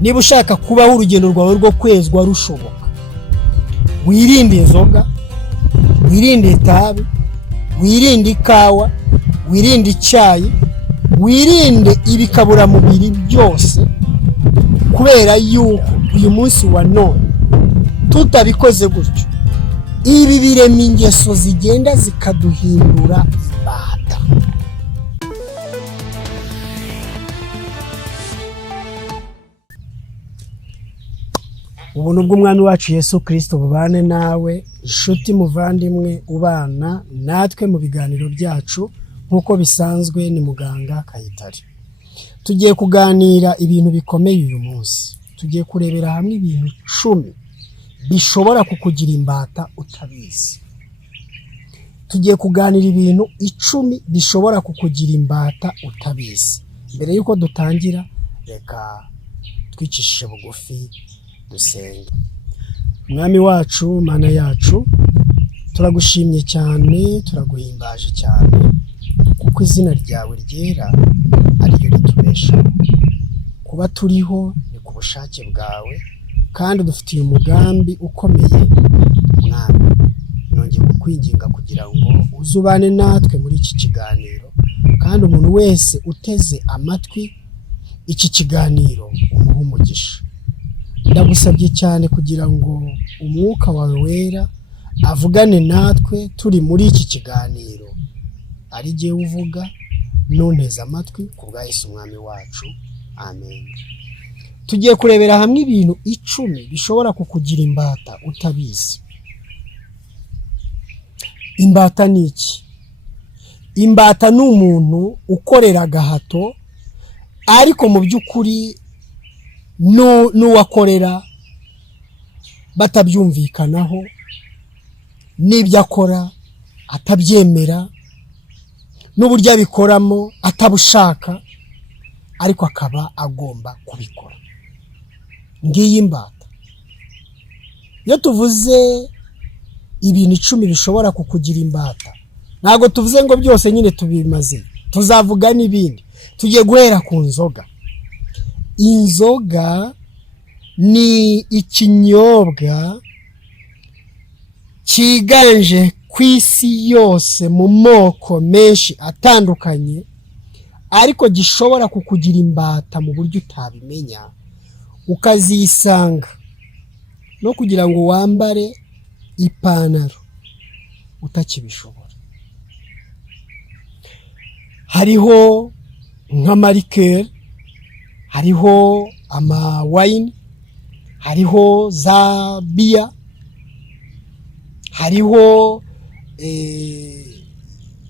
niba ushaka kubaho urugendo rwawe rwo kwezwa rushoboka, wirinde inzoga, wirinde itabi, wirinde ikawa, wirinde icyayi, wirinde ibikaburamubiri byose, kubera yuko uyu munsi wa none tutabikoze gutyo ibi birema ingeso zigenda zikaduhindura imbata. Ubuntu bw'umwami wacu Yesu Kristo bubane nawe, inshuti muvandimwe ubana natwe mu biganiro byacu nk'uko bisanzwe. Ni muganga Kayitare. Tugiye kuganira ibintu bikomeye uyu munsi. Tugiye kurebera hamwe ibintu 10 bishobora kukugira imbata utabizi. Tugiye kuganira ibintu 10 bishobora kukugira imbata utabizi. Mbere yuko dutangira, reka twicishe bugufi dusenge. Mwami wacu, Mana yacu, turagushimye cyane, turaguhimbaje cyane, kuko izina ryawe ryera ari ryo ritubesha. Kuba turiho ni ku bushake bwawe, kandi dufitiye umugambi ukomeye. Mwami, nongeye kukwinginga kugira ngo uzubane natwe muri iki kiganiro, kandi umuntu wese uteze amatwi iki kiganiro umuhe umugisha. Ndagusabye cyane kugira ngo umwuka wawe wera avugane natwe turi muri iki kiganiro, ari jye uvuga, nunteze amatwi, kubwa Yesu umwami wacu, amen. Tugiye kurebera hamwe ibintu 10 bishobora kukugira imbata utabizi. Imbata ni iki? Imbata ni umuntu ukorera gahato, ariko mu by'ukuri n'uwakorera batabyumvikanaho, n'ibyo akora atabyemera, n'uburyo abikoramo atabushaka, ariko akaba agomba kubikora. Ngiyi imbata. Iyo tuvuze ibintu 10 bishobora kukugira imbata, ntabwo tuvuze ngo byose nyine tubimaze, tuzavuga n'ibindi. Tugiye guhera ku nzoga. Inzoga ni ikinyobwa kiganje ku isi yose mu moko menshi atandukanye, ariko gishobora kukugira imbata mu buryo utabimenya, ukazisanga no kugira ngo wambare ipantaro utakibishobora. Hariho nk'amarikeri, hariho amawayini, hariho za biya, hariho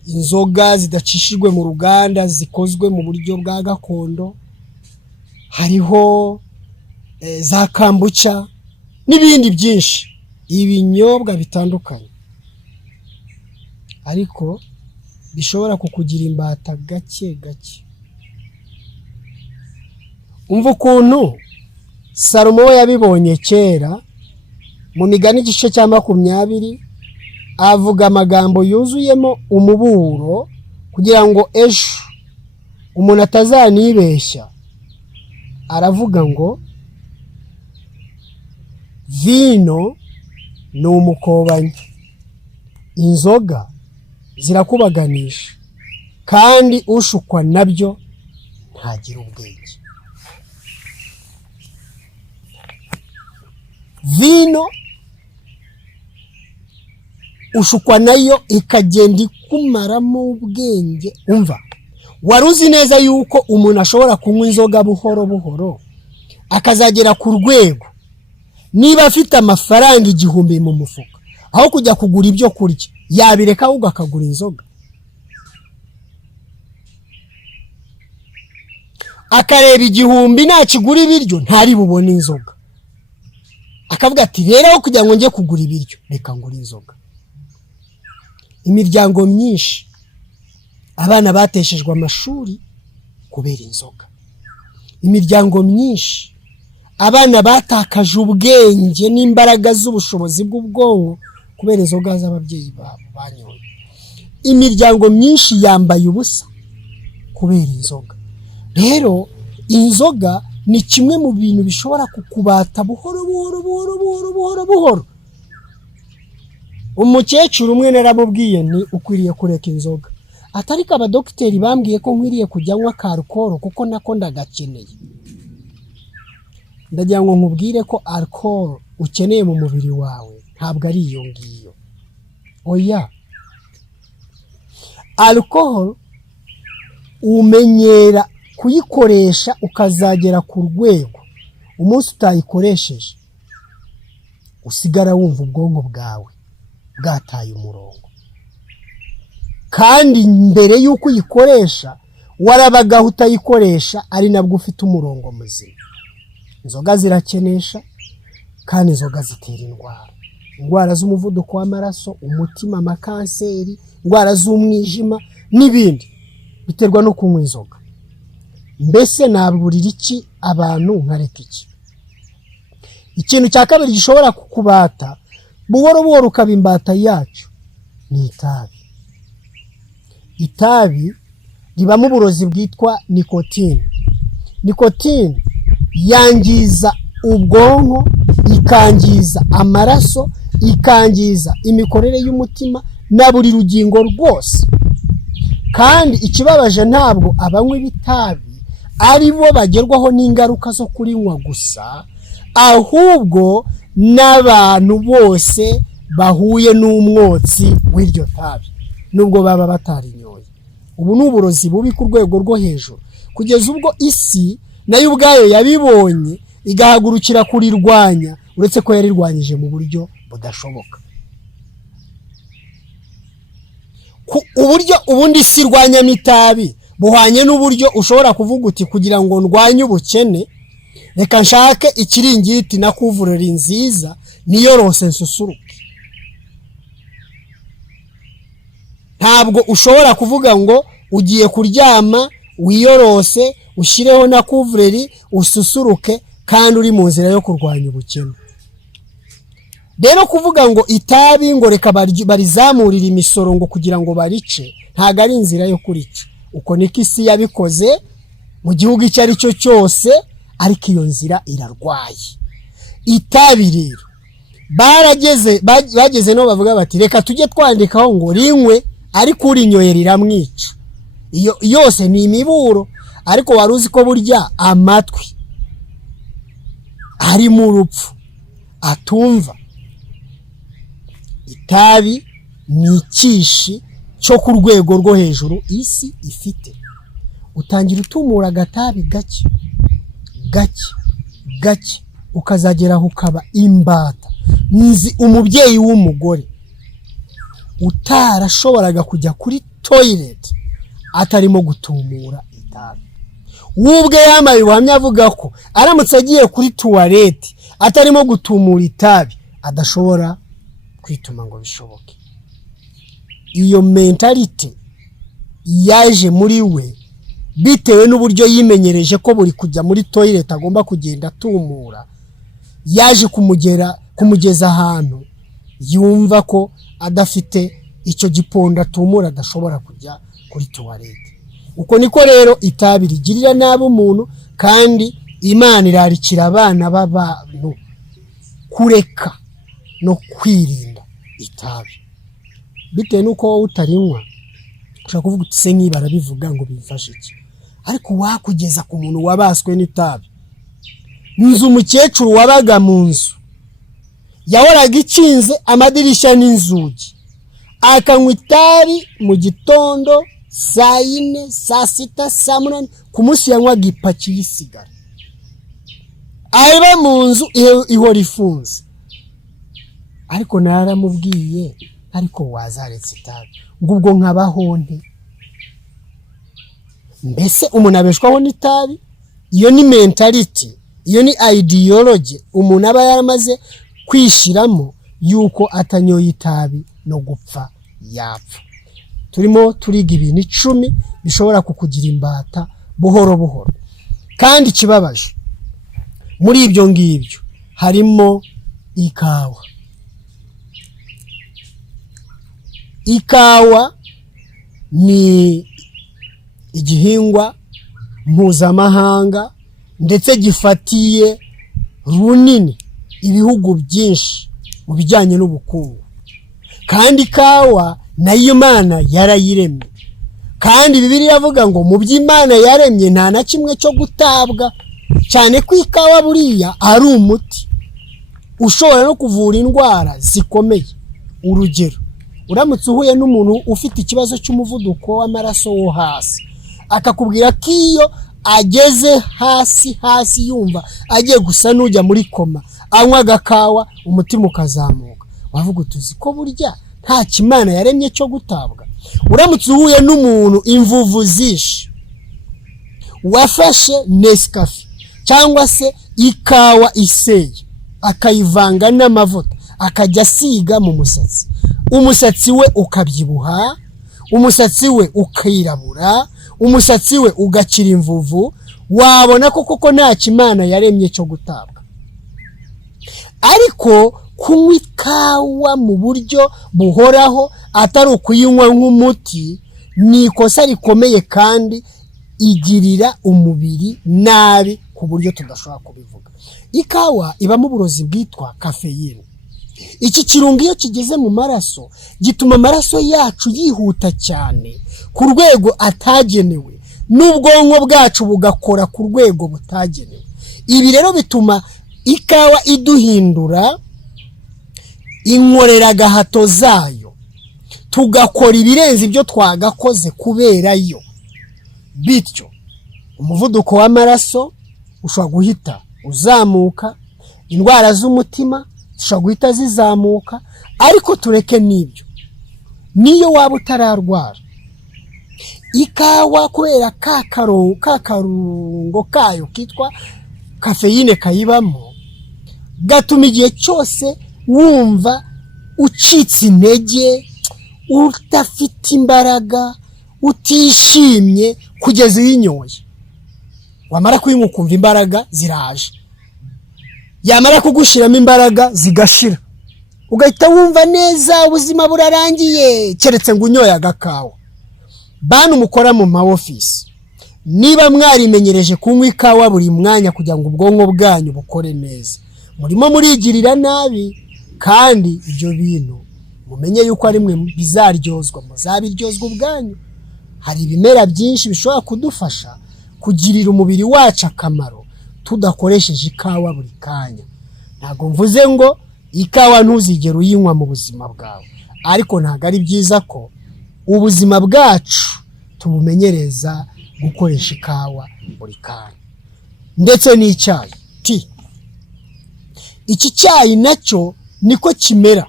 inzoga zidacishijwe mu ruganda zikozwe mu buryo bwa gakondo, hariho za kambucha n'ibindi byinshi, ibinyobwa bitandukanye, ariko bishobora kukugira imbata gake gake. Umva ukuntu Salomo yabibonye kera mu Migani igice cya 20, avuga amagambo yuzuyemo umuburo kugira ngo ejo umuntu atazanibeshya. Aravuga ngo vino ni umukobanyi, inzoga zirakubaganisha, kandi ushukwa nabyo ntagira ubwenge. Vino ushukwa nayo ikagenda ikumaramo ubwenge. Umva, waruzi neza yuko umuntu ashobora kunywa inzoga buhoro buhoro akazagera ku rwego, niba afite amafaranga 1000 mu mufuka, aho kujya kugura ibyo kurya yabireka ahubwo akagura inzoga, akareba 1000 nakigura ibiryo ntari bubone inzoga, akavuga ati rero aho kugira ngo njye kugura ibiryo reka ngura inzoga. Imiryango myinshi, abana bateshejwe amashuri kubera inzoga. Imiryango myinshi, abana batakaje ubwenge n'imbaraga z'ubushobozi bw'ubwonko kubera inzoga z'ababyeyi babo banyoye. Imiryango myinshi yambaye ubusa kubera inzoga. Rero inzoga ni kimwe mu bintu bishobora kukubata buhoro buhoro buhoro buhoro buhoro buhoro. Umukecuru umwe naramubwiye ni ukwiriye kureka inzoga, atariko abadokiteri bambwiye ko nkwiriye kujya nywa ka alcohol kuko nako ndagakeneye. Ndagira ngo nkubwire ko alcohol ukeneye mu mubiri wawe ntabwo ari iyo ngiyo. Oya, alcohol umenyera kuyikoresha ukazagera ku rwego umunsi utayikoresheje usigara wumva ubwonko bwawe bwataye umurongo, kandi mbere y'uko uyikoresha warabagaho utayikoresha ari nabwo ufite umurongo muzima. Inzoga zirakenesha kandi inzoga zitera indwara z'umuvuduko w'amaraso, umutima, amakanseri, indwara z'umwijima n'ibindi biterwa no kunywa inzoga. Mbese naburira iki abantu nkareka iki? Ikintu cya kabiri gishobora kukubata buhoro buhoro ukaba imbata yacu ni itabi. Itabi ribamo uburozi bwitwa nikotine. Nikotine yangiza ubwonko, ikangiza amaraso, ikangiza imikorere y'umutima na buri rugingo rwose. Kandi ikibabaje ntabwo abanywa ibitabi ari bo bagerwaho n'ingaruka zo kurinywa gusa, ahubwo n'abantu bose bahuye n'umwotsi w'iryo tabi nubwo baba batarinyoye. Ubu ni uburozi bubi ku rwego rwo hejuru, kugeza ubwo isi nayo ubwayo yabibonye igahagurukira kurirwanya, uretse ko yarirwanyije mu buryo budashoboka. Uburyo ubundi si rwanyamo itabi buhwanye n'uburyo ushobora kuvuga uti kugira ngo ndwanye ubukene reka nshake ikiringiti na kuvureri nziza niyorose nsusuruke. Ntabwo ushobora kuvuga ngo ugiye kuryama wiyorose ushireho na kuvureri ususuruke kandi uri mu nzira yo kurwanya ubukene. Rero kuvuga ngo itabi ngo reka barizamurira imisoro ngo kugira ngo barice ntago ari inzira yo kurica. Uko niko isi yabikoze mu gihugu icyo ari cyo cyose, ariko iyo nzira irarwaye. Itabi rero bageze no bavuga bati reka tujye twandikaho ngo rinywe, ariko urinyoye riramwica. Iyo yose ni imiburo, ariko wari uzi ko burya amatwi ari mu rupfu atumva. Itabi ni ikishi cyo ku rwego rwo hejuru isi ifite. Utangira utumura agatabi gake gake gake ukazageraho ukaba imbata. Nzi umubyeyi w'umugore utarashoboraga kujya kuri toilet atarimo gutumura itabi. Wubwe yamaye ubuhamya avuga ko aramutse agiye kuri toilet atarimo gutumura itabi adashobora kwituma ngo bishoboke. Iyo mentality yaje muri we bitewe n'uburyo yimenyereje ko buri kujya muri toilet agomba kugenda atumura, yaje kumugeza ahantu yumva ko adafite icyo giponda atumura adashobora kujya kuri toilet. Uko niko rero itabi rigirira nabi umuntu, kandi Imana irarikira abana b'abantu kureka no kwirinda itabi. Bitewe nuko wowe utarinywa ushaka kuvuga uti se niba barabivuga ngo bimfashe iki, ariko wakugeza ku muntu wabaswe n'itabi. Nzi umukecuru wabaga mu nzu yahoraga ikinze amadirishya n'inzugi, akanywa itabi mu gitondo, saa 4, saa 6, saa 8, ku munsi yanywaga ipaki y'isigara. Aba mu nzu ihora ifunze. Ariko naramubwiye ariko wazaretse itabi ngo ubwo nkabaho nte? Mbese umuntu abeshwaho n'itabi? Iyo ni mentality, iyo ni ideology umuntu aba yaramaze kwishiramo yuko atanyoye itabi no gupfa yapfa. Turimo turiga ibintu 10 bishobora kukugira imbata buhoro buhoro. Kandi kibabaje muri ibyo ngibyo harimo ikawa. Ikawa ni igihingwa mpuzamahanga ndetse gifatiye runini ibihugu byinshi mu bijyanye n'ubukungu. Kandi ikawa nayo Imana yarayiremye, kandi Bibiliya iravuga ngo mu by'Imana yaremye nta na kimwe cyo gutabwa, cyane ko ikawa buriya ari umuti ushobora no kuvura indwara zikomeye. Urugero, uramutse uhuye n'umuntu ufite ikibazo cy'umuvuduko w'amaraso wo hasi, akakubwira ko iyo ageze hasi yumva agiye gusa n'ujya muri koma, anywa agakawa umutima ukazamuka, wavuga utuzi ko burya nta kimana yaremye cyo gutabwa. Uramutse uhuye n'umuntu imvuvu zishe, wafashe Nescafe cyangwa se ikawa iseye akayivanga n'amavuta akajya asiga mu musatsi, umusatsi we ukabyibuha, umusatsi we ukirabura, umusatsi we ugakira imvuvu, wabona ko koko nta kimana yaremye cyo gutabwa. Ariko kunywa ikawa mu buryo buhoraho atari ukuyinywa nk'umuti ni ikosa rikomeye, kandi igirira umubiri nabi ku buryo tudashobora kubivuga. Ikawa ibamo uburozi bwitwa kafeyine. Iki kirungo iyo kigeze mu maraso gituma amaraso yacu yihuta cyane ku rwego atagenewe, n'ubwonko bwacu bugakora ku rwego butagenewe. Ibi rero bituma ikawa iduhindura inkorera gahato zayo, tugakora ibirenze ibyo twagakoze kubera yo. Bityo umuvuduko w'amaraso ushobora guhita uzamuka, indwara z'umutima zishobora guhita zizamuka. Ariko tureke n'ibyo, niyo waba utararwara, ikawa kubera ka karungo kayo kitwa kafeyine kayibamo, gatuma igihe cyose wumva ucitse intege, udafite imbaraga, utishimye kugeza uyinyoye. Wamara kuyinywa ukumva imbaraga ziraje, yamara kugushiramo imbaraga zigashira, ugahita wumva neza ubuzima burarangiye, keretse ngo unyoye agakawa. Bantu mukora mu ma office, niba mwarimenyereje kunywa ikawa buri mwanya kugira ngo ubwonko bwanyu bukore neza, murimo murigirira nabi. Kandi ibyo bintu mumenye yuko ari mwe bizaryozwa, muzabiryozwa ubwanyu. Hari ibimera byinshi bishobora kudufasha kugirira umubiri wacu akamaro tudakoresheje ikawa buri kanya. Ntago mvuze ngo ikawa ntuzigere uyinywa mu buzima bwawe, ariko ntago ari byiza ko ubuzima bwacu tubumenyereza gukoresha ikawa buri kanya. Ndetse n'icyayi, iki cyayi nacyo niko kimera,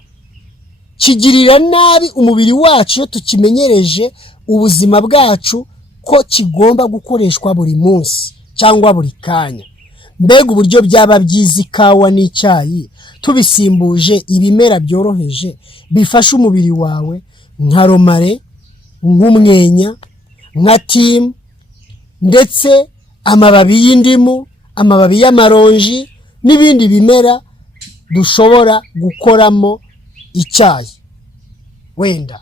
kigirira nabi umubiri wacu iyo tukimenyereje ubuzima bwacu ko kigomba gukoreshwa buri munsi cyangwa buri kanya. Mbega uburyo byaba byiza ikawa n'icyayi tubisimbuje ibimera byoroheje bifasha umubiri wawe, nka romare, nk'umwenya, nka timu, ndetse amababi y'indimu, amababi y'amaronji n'ibindi bimera dushobora gukoramo icyayi. Wenda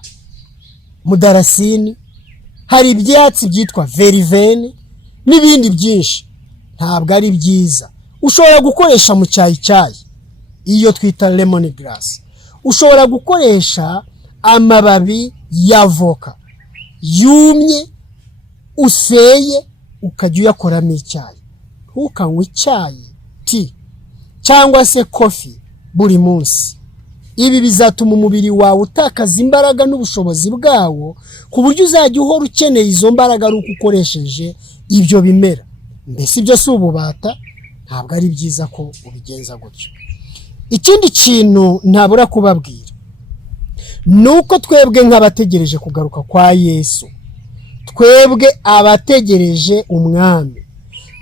mudarasini, hari ibyatsi byitwa verivene n'ibindi byinshi. Ntabwo ari byiza. Ushobora gukoresha mu cyayi iyo twita lemon grass. Ushobora gukoresha amababi ya voka yumye useye ukajya uyakoramo icyayi. Ntukanywe icyayi, cyangwa se coffee buri munsi. Ibi bizatuma umubiri wawe utakaza imbaraga n'ubushobozi bwawo, ku buryo uzajya uhora ukeneye izo mbaraga ari uko ukoresheje ibyo bimera. Mbese ibyo si ububata, ntabwo ari byiza ko ubigenza gutyo. Ikindi kintu ntabura kubabwira, nuko twebwe nk'abategereje kugaruka kwa Yesu, twebwe abategereje umwami,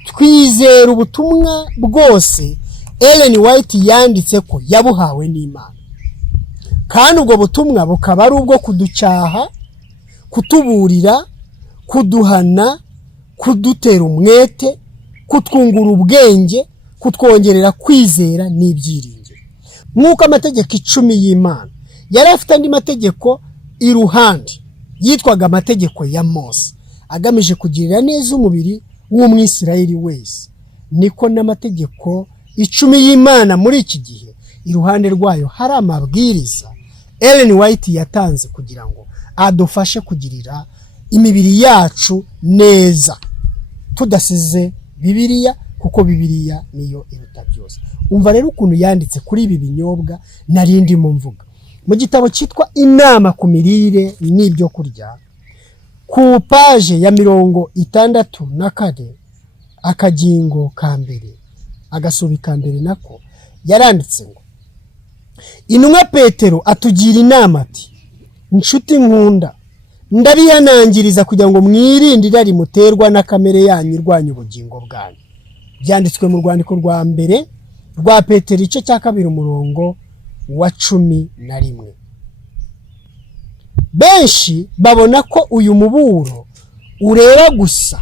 twizera ubutumwa bwose Ellen White yanditse ko yabuhawe n'Imana. Kandi ubwo butumwa bukaba ari ubwo kuducyaha, kutuburira, kuduhana, kudutera umwete, kutwungura ubwenge, kutwongerera kwizera n'ibyiringiro. Nk'uko amategeko 10 y'Imana yari afite andi mategeko iruhande yitwaga amategeko ya Mose, agamije kugirira neza umubiri w'umwisirayeli wese. niko n'amategeko 10 y'Imana muri iki gihe iruhande rwayo hari amabwiriza Ellen White yatanze kugira ngo adufashe kugirira imibiri yacu neza tudasize Bibiliya, kuko Bibiliya niyo iruta byose. Umva rero ukuntu yanditse kuri ibi binyobwa narindi mu mvuga mu gitabo cyitwa Inama ku mirire n'ibyo kurya, ku page ya 64 akagingo ka mbere agasubi ka mbere nako yaranditse ngo intumwa Petero atugira inama ati, inshuti nkunda, ndabihanangiriza kugira ngo mwirinde irari muterwa na kamere yanyu irwanya ubugingo bwanyu. Byanditswe mu rwandiko rwa mbere rwa Petero igice cya 2 umurongo wa 11. Benshi babona ko uyu muburo ureba gusa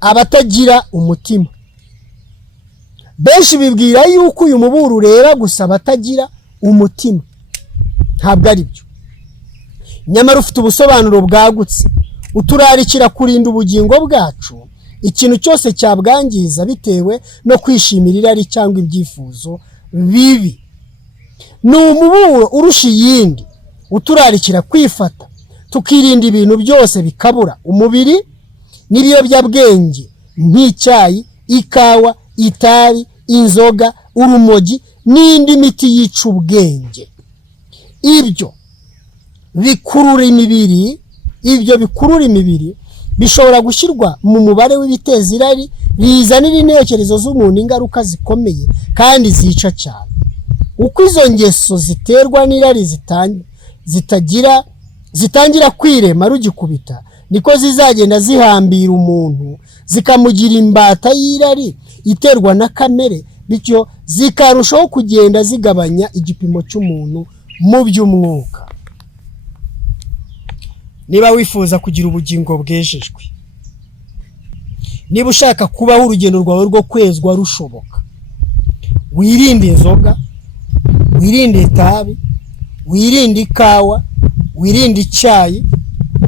abatagira umutima. Benshi bibwira yuko uyu muburo ureba gusa abatagira umutima. Ntabwo ari byo. Nyamara ufite ubusobanuro bwagutse, uturarikira kurinda ubugingo bwacu ikintu cyose cyabwangiza bitewe no kwishimira irari cyangwa ibyifuzo bibi. Ni umuburo urusha iyindi uturarikira kwifata, tukirinda ibintu byose bikabura umubiri n'ibiyobyabwenge nk'icyayi, ikawa, itabi, inzoga, urumogi n'indi miti yica ubwenge. Ibyo bikurura imibiri bishobora gushyirwa mu mubare w'ibiteza irari rizanira intekerezo z'umuntu ingaruka zikomeye kandi zica cyane. Uko izo ngeso ziterwa n'irari zitangira kwirema rugikubita, niko zizagenda zihambira umuntu zikamugira imbata y'irari iterwa na kamere, bityo zikarushaho kugenda zigabanya igipimo cy'umuntu mu by'umwuka. Niba wifuza kugira ubugingo bwejejwe, niba ushaka kubaho urugendo rwawe rwo kwezwa rushoboka, wirinde inzoga, wirinde itabi, wirinde ikawa, wirinde icyayi,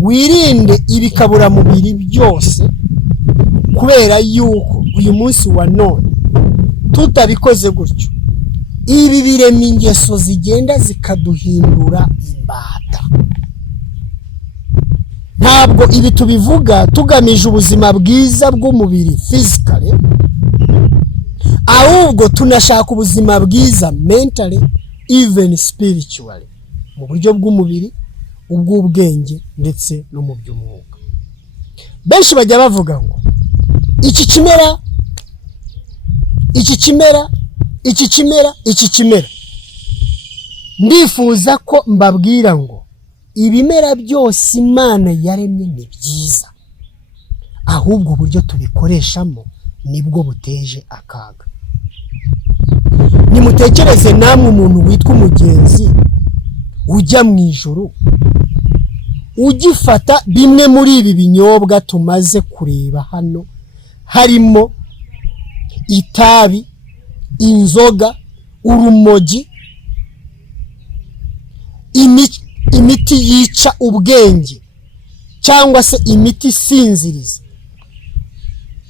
wirinde ibikabura mubiri byose, kubera yuko uyu munsi wa none tutabikoze gutyo ibi birema ingeso zigenda zikaduhindura imbata. Ntabwo ibi tubivuga tugamije ubuzima bwiza bw'umubiri physically, ahubwo tunashaka ubuzima bwiza mentally, even spiritually, mu buryo bw'umubiri, ubw'ubwenge ndetse no mu by'umwuka. Benshi bajya bavuga ngo iki kimera. Ndifuza ko mbabwira ngo ibimera byose Imana yaremye ni byiza, ahubwo uburyo tubikoreshamo nibwo buteje akaga. Nimutekereze namwe umuntu witwa umugenzi ujya mu ijuru ugifata bimwe muri ibi binyobwa tumaze kureba hano, harimo itabi, inzoga, urumogi, imiti yica ubwenge cyangwa se imiti isinziriza,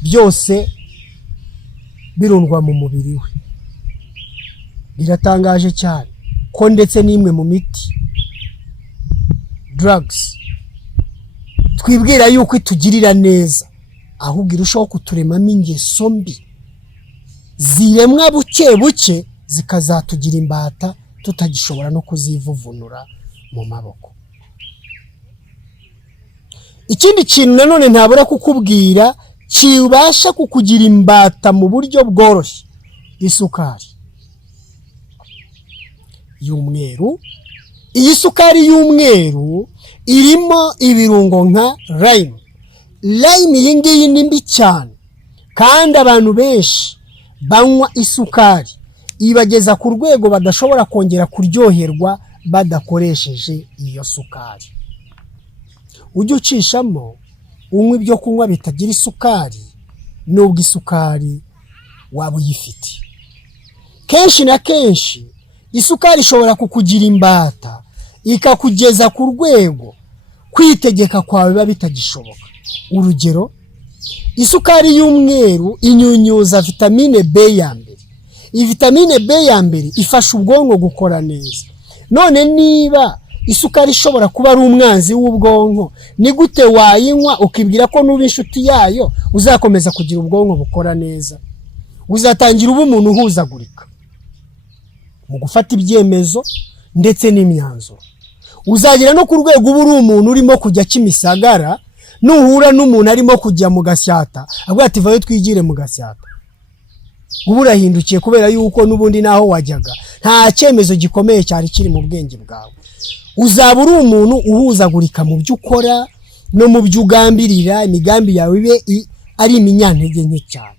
byose birundwa mu mubiri we. Biratangaje cyane ko ndetse n'imwe mu miti drugs twibwira yuko itugirira neza, ahubwo irushaho kuturemamo ingeso mbi ziremwa buke buke zikazatugira imbata tutagishobora no kuzivuvunura mu maboko. Ikindi kintu nanone ntabura kukubwira kibasha kukugira imbata mu buryo bworoshye, isukari y'umweru. Iyi sukari y'umweru irimo ibirungo nka lime. Lime iyi ngiyi ni mbi cyane, kandi abantu benshi banywa isukari ibageza ku rwego badashobora kongera kuryoherwa badakoresheje iyo sukari. Ujye ucishamo unywa ibyo kunywa bitagira isukari, nubwo isukari waba uyifite. Kenshi na kenshi isukari ishobora kukugira imbata ikakugeza ku rwego kwitegeka kwawe biba bitagishoboka. Urugero, isukari y'umweru inyunyuza vitamine B ya mbere. Iyi vitamine B ya mbere ifasha ubwonko gukora neza. None niba isukari ishobora kuba ari umwanzi w'ubwonko, ni gute wayinywa ukibwira ko nuba inshuti yayo uzakomeza kugira ubwonko bukora neza? Uzatangira uba umuntu uhuzagurika mu gufata ibyemezo ndetse n'imyanzuro. Uzagira no ku rwego uba uri umuntu urimo kujya Kimisagara, nuhura n'umuntu arimo kujya mu Gasyata avuga ati vayo twigire mu Gasyata, ubu urahindukiye kubera yuko n'ubundi naho wajyaga nta cyemezo gikomeye cyari kiri mu bwenge bwawe. Uzaba uri umuntu uhuzagurika mu byo ukora no mu byo ugambirira, imigambi yawe ibe ari iminyantege nke cyane.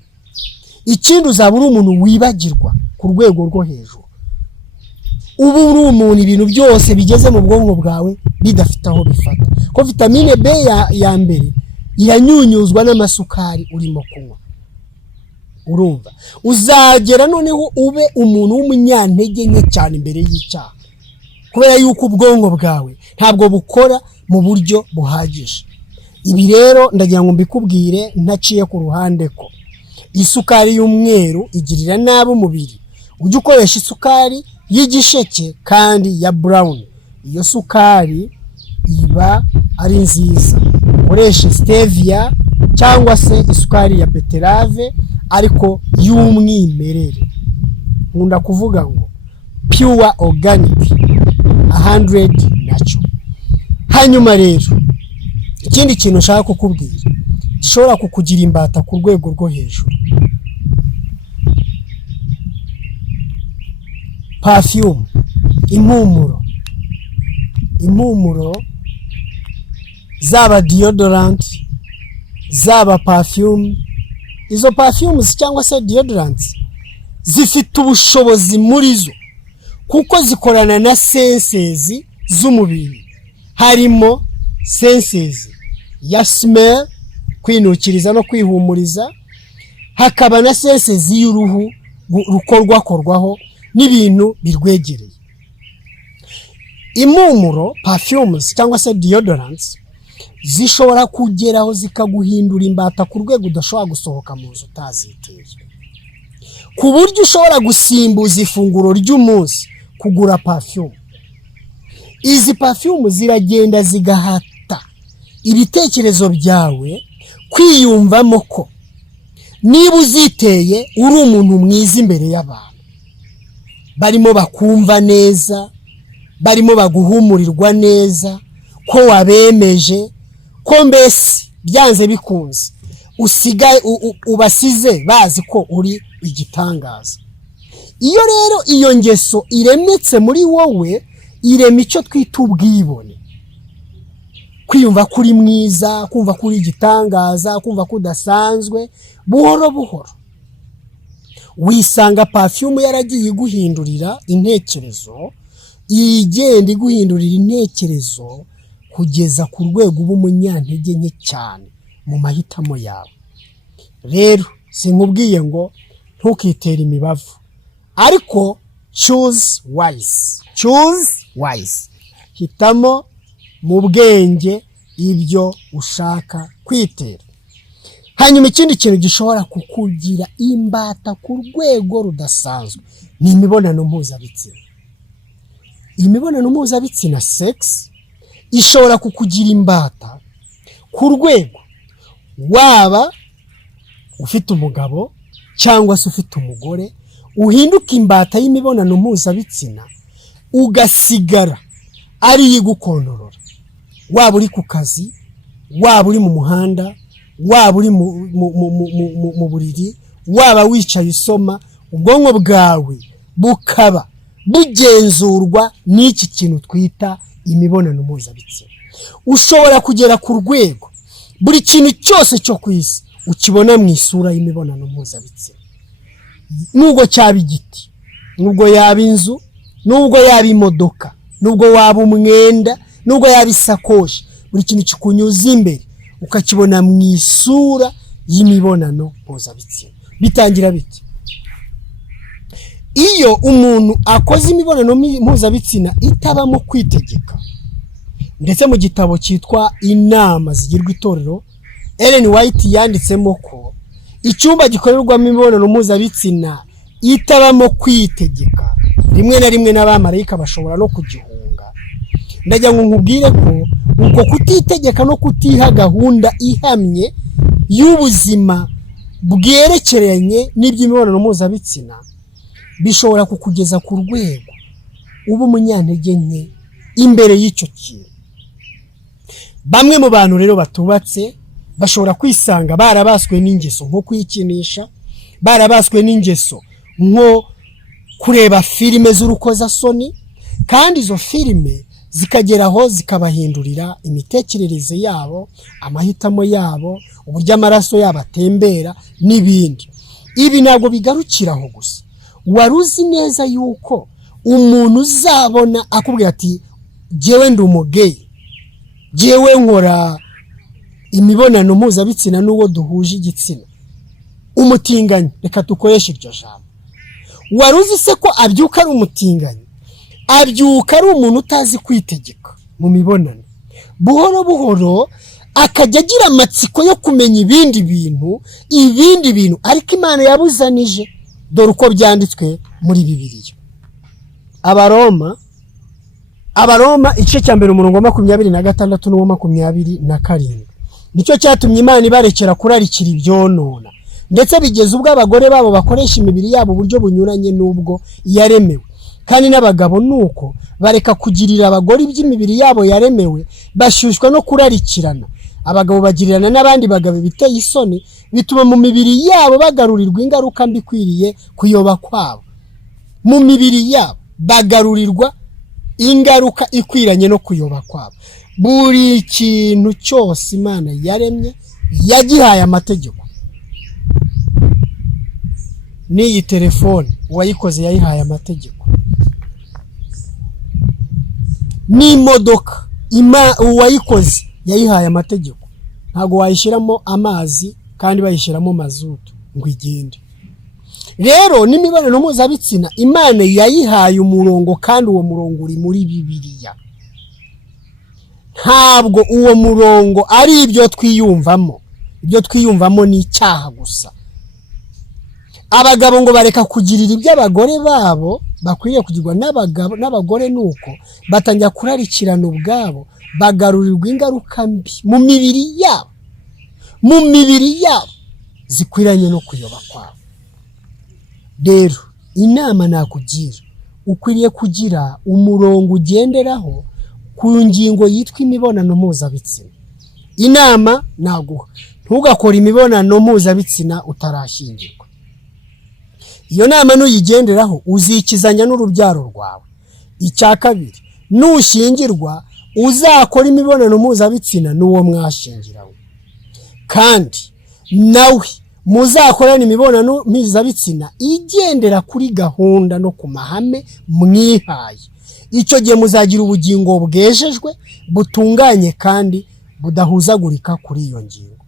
Ikindi uzaba uri umuntu wibagirwa ku rwego rwo hejuru. Ubu uri umuntu ibintu byose bigeze mu bwonko bwawe bidafite aho bifata, ko vitamine B ya mbere iranyunyuzwa n'amasukari urimo kunywa. Urumva uzagera noneho ube umuntu w'umunyantege nke cyane imbere y'icyaha, kubera yuko ubwonko bwawe ntabwo bukora mu buryo buhagije. Ibi rero ndagira ngo mbikubwire ntaciye ku ruhande ko isukari y'umweru igirira nabi umubiri. Ujye ukoresha isukari y'igisheke kandi ya brown. Iyo sukari iba ari nziza. Ukoresha stevia cyangwa se isukari ya beterave ariko y'umwimerere. Nkunda kuvuga ngo pure organic 100 natural. Hanyuma rero ikindi kintu nshaka kukubwira gishobora kukugira imbata ku rwego rwo hejuru, perfume, impumuro zaba deodorant zaba perfume. Izo perfumes cyangwa se deodorants zifite ubushobozi muri zo kuko zikorana na senses z'umubiri. Harimo senses ya smell, kwinukiriza no kwihumuriza, hakaba na senses y'uruhu rukorwaho n'ibintu birwegereye. Impumuro perfumes cyangwa se deodorants zishobora kugeraho zikaguhindura imbata ku rwego udashobora gusohoka mu nzu utaziteye, ku buryo ushobora gusimbuza ifunguro ry'umunsi kugura perfume. Izi perfume ziragenda zigahata ibitekerezo byawe kwiyumvamo ko niba uziteye uri umuntu mwiza imbere y'abantu, barimo bakumva neza, barimo baguhumurirwa neza, ko wabemeje, ko mbese byanze bikunze usigaye ubasize bazi ko uri igitangaza. Iyo rero iyo ngeso iremetse muri wowe, irema icyo twita ubwibone, kwiyumva kuri mwiza, kumva kuri igitangaza, kumva kudasanzwe. Buhoro buhoro wisanga perfume yaragiye iguhindurira intekerezo, igenda iguhindurira intekerezo kugeza ku rwego uba umunyantege nke cyane mu mahitamo yawe. Rero sinkubwiye ngo ntukitere imibavu, ariko choose wise. Hitamo mu bwenge ibyo ushaka kwitera. Hanyuma ikindi kintu gishobora kukugira imbata ku rwego rudasanzwe ni imibonano mpuzabitsina. Imibonano mpuzabitsina sex ishobora kukugira imbata ku rwego waba ufite umugabo cyangwa se ufite umugore, uhinduka imbata y'imibonano mpuzabitsina ugasigara ari igukontorora. Waba uri ku kazi, waba uri mu muhanda, waba uri mu buriri, waba wicaye usoma, ubwonko bwawe bukaba bugenzurwa n'iki kintu twita imibonano mpuzabitsina. Ushobora kugera ku rwego buri kintu cyose cyo ku isi ukibona mu isura y'imibonano mpuzabitsina. Nubwo cyaba igiti, nubwo yaba inzu, nubwo yaba imodoka, nubwo waba umwenda, nubwo yaba isakoshi, buri kintu kikunyuza imbere ukakibona mu isura y'imibonano mpuzabitsina. Bitangira biti: iyo umuntu akoze imibonano mpuzabitsina itabamo kwitegeka, ndetse mu gitabo cyitwa Inama Zigirwa Itorero Ellen White yanditsemo ko icyumba gikorerwamo imibonano mpuzabitsina itabamo kwitegeka rimwe na rimwe n'abamarayika bashobora no kugihunga. Ndagira ngo nkubwire ko uko kutitegeka no kutiha gahunda ihamye y'ubuzima bwerekeranye n'iby'imibonano mpuzabitsina bishobora kukugeza ku rwego uba umunyantege nke imbere y'icyo kintu. Bamwe mu bantu rero batubatse bashobora kwisanga barabaswe n'ingeso nko kwikinisha, barabaswe n'ingeso nko kureba filime z'urukozasoni, kandi izo filime zikageraho zikabahindurira imitekerereze yabo, amahitamo yabo, uburyo amaraso yabo atembera n'ibindi. Ibi ntabwo bigarukiraho gusa. Wari uzi neza yuko umuntu uzabona akubwira ati jyewe ndi umugeyi, jyewe nkora imibonano mpuzabitsina n'uwo duhuje igitsina, umutinganyi, reka dukoreshe iryo jambo. Wari uzi se ko abyuka ari umutinganyi? Abyuka ari umuntu utazi kwitegeka mu mibonano. Buhoro buhoro akajya agira amatsiko yo kumenya ibindi bintu, ariko Imana yabuzanije. Dore uko byanditswe muri Bibiliya. Abaroma igice cya mbere umurongo wa 26 n'uwa 27. Nicyo cyatumye Imana ibarekera kurarikira ibyonona, ndetse bigeze ubwo abagore babo bakoresha imibiri yabo uburyo bunyuranye n'ubwo yaremewe. Kandi n'abagabo nuko bareka kugirira abagore iby'imibiri yabo yaremewe, bashyushywa no kurarikirana. Abagabo bagirirana n'abandi bagabo biteye isoni, bituma mu mibiri yabo bagarurirwa ingaruka mbi kwiriye kuyoba kwabo. Mu mibiri yabo bagarurirwa ingaruka ikwiranye no kuyoba kwabo. Buri kintu cyose Imana yaremye yagihaye amategeko. N'iyi telefone uwayikoze yayihaye amategeko. N'imodoka uwayikoze yayihaye amategeko. Ntabwo wayishyiramo amazi kandi bayishyiramo mazutu ngo igende. Rero n'imibonano mpuzabitsina Imana yayihaye umurongo, kandi uwo murongo uri muri Bibiliya. Ntabwo uwo murongo ari ibyo twiyumvamo. Ibyo twiyumvamo ni icyaha gusa. Abagabo ngo bareka kugirira ibyo abagore babo bakwiriye kugirwa n'abagore, nuko batangira kurarikirana ubwabo, bagarurirwa ingaruka mbi mu mibiri yabo zikwiranye no kuyoba kwabo. Rero inama nakugira, ukwiriye kugira umurongo ugenderaho ku ngingo yitwa imibonano mpuzabitsina. Inama naguha, ntugakore imibonano mpuzabitsina utarashyingirwa. Iyo nama nuyigenderaho uzikizanya n'urubyaro rwawe. Icya kabiri, nushyingirwa uzakora imibonano mpuzabitsina n'uwo mwashyingiranywe, kandi nawe muzakorana imibonano mpuzabitsina igendera kuri gahunda no ku mahame mwihaye. Icyo gihe muzagira ubugingo bwejejwe, butunganye kandi budahuzagurika kuri iyo ngingo.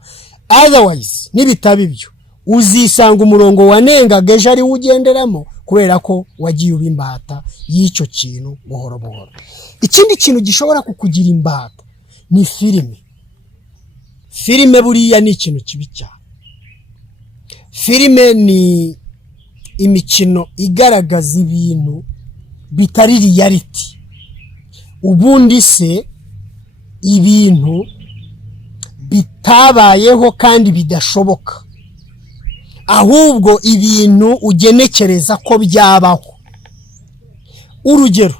Otherwise nibitaba ibyo uzisanga umurongo wanengaga ejo ari ugenderamo, kubera ko wagiye uba imbata y'icyo kintu buhoro buhoro. Ikindi kintu gishobora kukugira imbata ni filime. Filime buriya ni ikintu kibi cyane. Filime ni imikino igaragaza ibintu bitari reality. Ubundi se ibintu bitabayeho kandi bidashoboka, ahubwo ibintu ugenekereza ko byabaho. Urugero,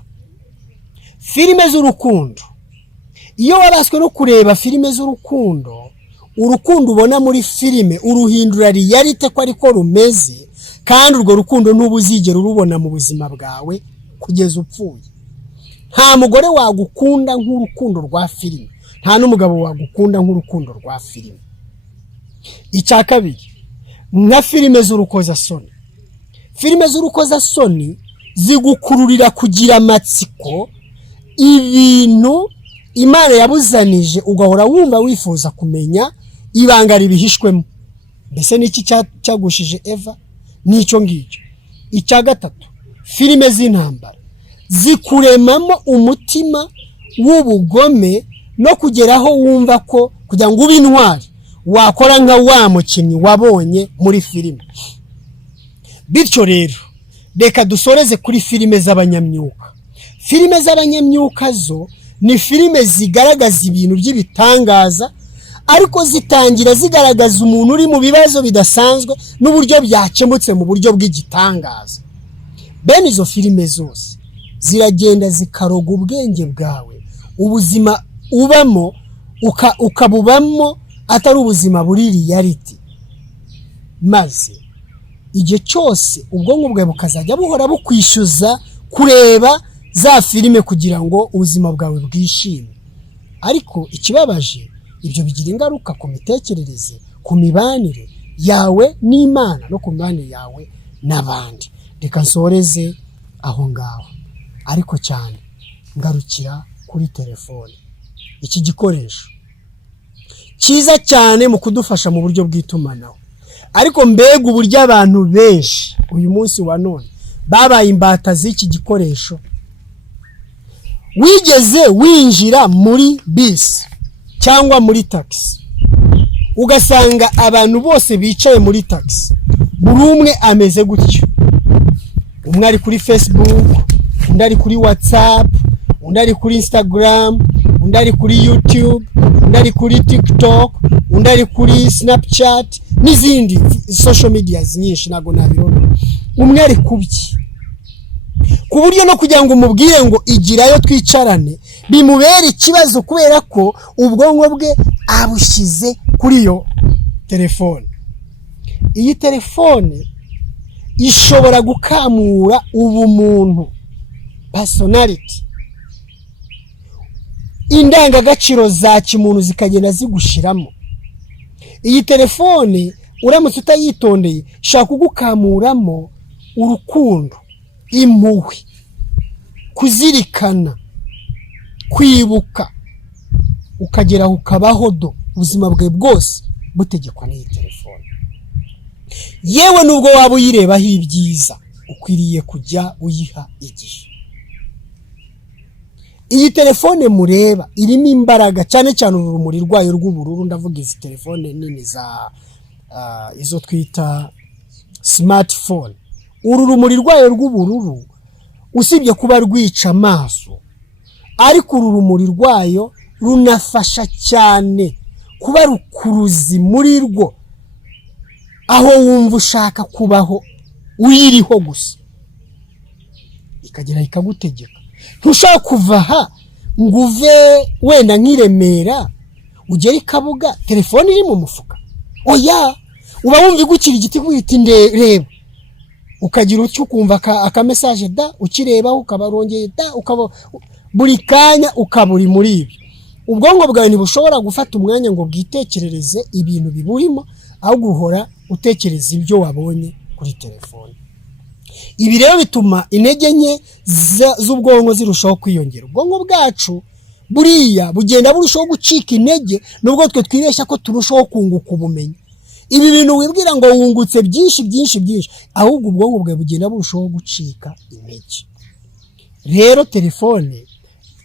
filime z'urukundo. Iyo waraswe no kureba filime z'urukundo, urukundo ubona muri filime uruhindura reality ko ariko rumeze, kandi urwo rukundo ntubuzigera urubona mu buzima bwawe kugeza upfuye. Nta mugore wagukunda nk'urukundo rwa filime, nta n'umugabo wagukunda nk'urukundo rwa filime. Icya kabiri, nka filime z'urukozasoni. Filime z'urukozasoni zigukururira kugira amatsiko ibintu Imana yabuzanije, ugahora wumva wifuza kumenya ibanga ribihishwemo. Mbese niki cyagushije Eva? Nicyo ngicyo. Icya gatatu, filime z'intambara zikuremamo umutima w'ubugome no kugeraho wumva ko kugira ngo ube intwari wakora nka wa mukinnyi wabonye muri filime. Bityo rero reka dusoreze kuri filime z'abanyamyuka. Filime z'abanyamyuka zo ni filime zigaragaza ibintu by'ibitangaza, ariko zitangira zigaragaza umuntu uri mu bibazo bidasanzwe n'uburyo byakemutse mu buryo bw'igitangaza. Bene izo filime zose ziragenda zikaroga ubwenge bwawe, ubuzima ubamo ukabubamo atari ubuzima buri reality, maze igihe cyose ubwonko bwawe bukazajya buhora bukwishyuza kureba za filime kugira ngo ubuzima bwawe bwishime. Ariko ikibabaje, ibyo bigira ingaruka ku mitekerereze, ku mibanire yawe n'Imana no ku mibanire yawe n'abandi. Reka nsoreze aho ngaho, ariko cyane ngarukira kuri telefone. Iki gikoresho cyiza cyane mu kudufasha mu buryo bw'itumanaho, ariko mbega uburyo abantu benshi uyu munsi wa none babaye imbata z'iki gikoresho. Wigeze winjira muri bisi cyangwa muri taxi ugasanga abantu bose bicaye muri taxi, buri umwe ameze gutyo. Umwe ari kuri Facebook, undi ari kuri WhatsApp, undi ari kuri Instagram, undi ari kuri YouTube, undi ari kuri TikTok, undi ari kuri Snapchat n'izindi social media nyinshi nago nabirona. Umwe ari kubyi ku buryo no kugira ngo umubwire ngo igirayo twicarane bimubera ikibazo, kubera ko ubwonko bwe abushize kuri iyo telefone. Iyi telefone ishobora gukamura ubumuntu, personality, indangagaciro za kimuntu zikagenda zigushiramo. Iyi telefone uramutse utayitondeye shaka kugukamuramo urukundo, impuhwe, kuzirikana, kwibuka, ukagera ukabaho ubuzima bwe bwose butegekwa n'iyi telefone. Yewe nubwo waba uyirebaho ibyiza, ukwiriye kujya uyiha igihe. Iyi telefone mureba irimo imbaraga, cyane cyane urumuri rwayo rw'ubururu. Ndavuga izi telefone nini za izo twita smartphone. Uru rumuri rwayo rw'ubururu usibye kuba rwica amaso, ariko uru rumuri rwayo runafasha cyane kuba rukuruzi muri rwo, aho wumva ushaka kubaho uyiriho gusa, ikagera ikagutegeka. Ntushaka kuva aha ngo uve wenda nk'Iremera ugere i Kabuga telefone iri mu mufuka. Oya, uba wumva igukira igiti kwita reba, ukagira ucyo ukumva aka message da, ukireba ukabarongeye da, ukaba buri kanya ukaburi muri ibi. Ubwonko bwawe ntibushobora gufata umwanya ngo bwitekerereze ibintu biburimo, aho guhora utekereza ibyo wabonye kuri telefone. Ibi rero bituma intege nke z'ubwonko zirushaho kwiyongera. Ubwonko bwacu buriya bugenda burushaho gucika intege, nubwo twe twibeshya ko turushaho kunguka ubumenyi. Ibi bintu wibwira ngo wungutse byinshi, ahubwo ubwonko bwawe bugenda burushaho gucika intege. Rero telefone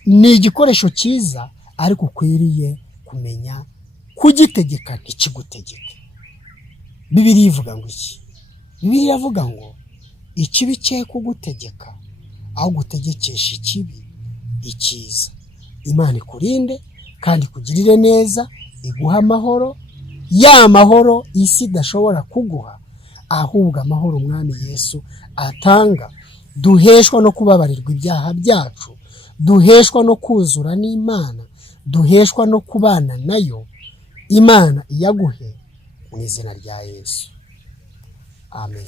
ni igikoresho cyiza, ariko ukwiriye kumenya kugitegeka ntikigutegeke. Bibiliya ivuga ngo iki? Bibiliya ivuga ngo ikibi cye kugutegeka, aho gutegekesha ikibi icyiza. Imana ikurinde kandi kugirire neza, iguha amahoro, ya mahoro isi idashobora kuguha, ahubwo amahoro Umwami Yesu atanga. Duheshwa no kubabarirwa ibyaha byacu, duheshwa no kuzura n'Imana, duheshwa no kubana nayo. Imana iyaguhe mu izina rya Yesu. Amen.